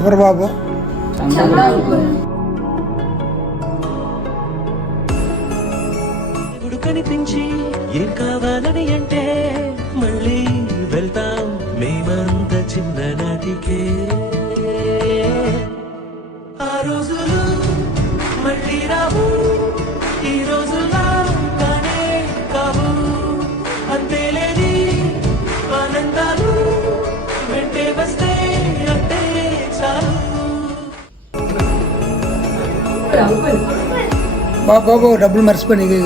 ఎవరు బాబు? కనిపించి ఏం కావాలని అంటే మళ్ళీ వెళ్తాం మేమంత చిన్ననాటికే. ఆ రోజులు మళ్ళీ రావు, ఈ రోజులా కానే కావు. అంతేలేని ఆనందాలు వెంటే వస్తే అంటే చాలు. బాబు డబ్బులు మర్చిపోయి